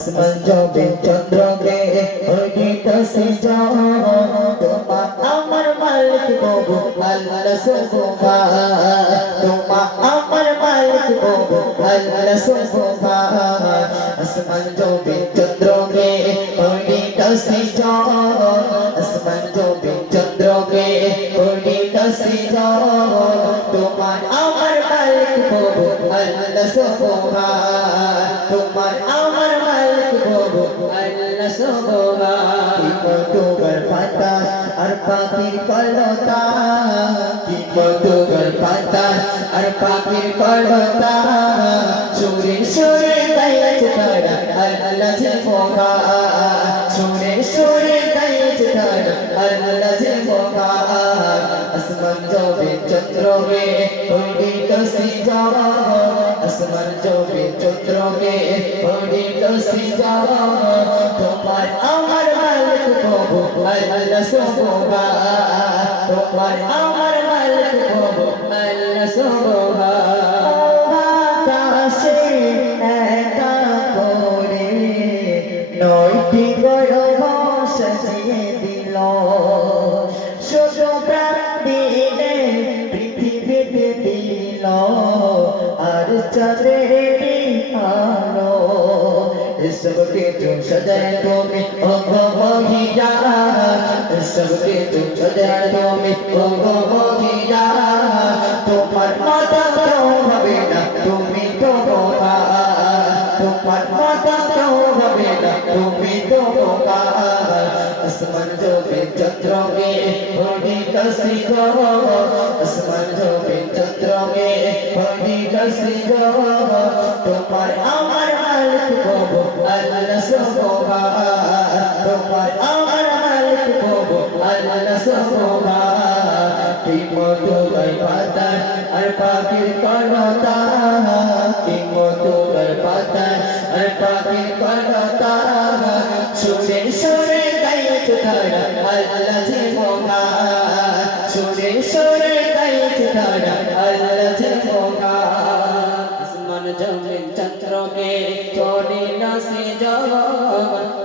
আসমান জবে চন্দ্রকে হরিতসে তোমা আমার মালিক বাবু আল্লাহ সুবহা তোমা আমার মালিক বাবু আল্লাহ সুবহা আসমান জবে চন্দ্রকে হরিতসে আসমান জবে চন্দ্রকে হরিতসে তোমার আমার মালিক বাবু আল্লাহ সুবহা তোমার আমার পাখির কলতা মধুর পাতা, আর পাখির কলতা। সুরে সুরে গাইছে তারা আল্লাহ সুবহা সুরে সুরে গাইছে তারা আল্লাহ সুবহা আসমান জবে চন্দ্রকে হরিত সিজা আসমান জবে চন্দ্রকে হরিত সিজা তোমার সুবহা তোমার আমার মালিক প্রভু আল্লাহ সুবহা আকাশে একা করে নয়টি গর্ভ সাজিয়ে দিল। সজায় তুমি অগমহিয়া কিছু সজায় তুমি অগমহিয়া তোমার মাতা কেউ হবে না তুমি তো বোকা তোমার মাতা কেউ হবে না তুমি তো বোকা আসমান জবে চন্দ্রকে হরি কসি গো আসমান জবে চন্দ্রকে হরি কসি গো তোমার আমার মালিক প্রভু, আল্লাহ সুবহা আল্লাহ সুবহা কি মধুর পাতা আর পাখির কলতা কি মধুর পাতা আর পাখির কলতা সুরে সুরে গাইছে তারা আল্লাহ জীবনা সুরে সুরে গাইছে তারা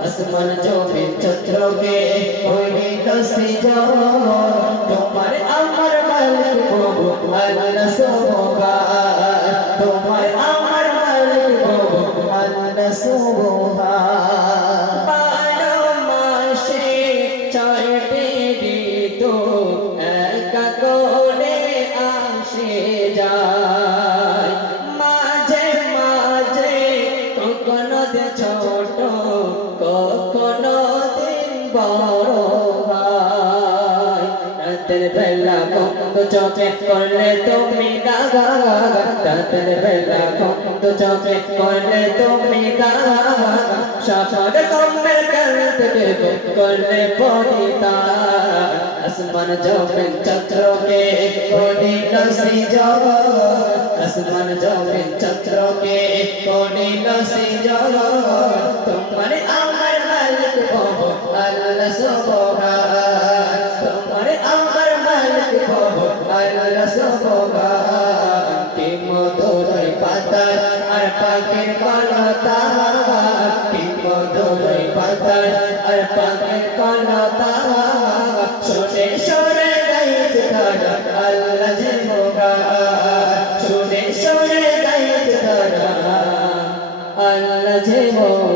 আসমান জমিন চন্দ্রকে নাসি জগৎ তোমার আমার মালিক প্রভু আল্লাহ সুবহা রাতের বেলা কত চোখে করলে তুমি গাগা রাতের বেলা কত চোখে করলে তুমি গাগা সফর কমের দেবো করলে পরিতা আসমান জমিন জগ আসমান জমিন জগ তোমার পাকে কলতা কি মধুরই পাতার আর পাকে কলতা ছোটে সরে গাইতে ধর আল্লাহ যে মোগা। ছোটে সরে গাইতে ধর আল্লাহ যে মোগা।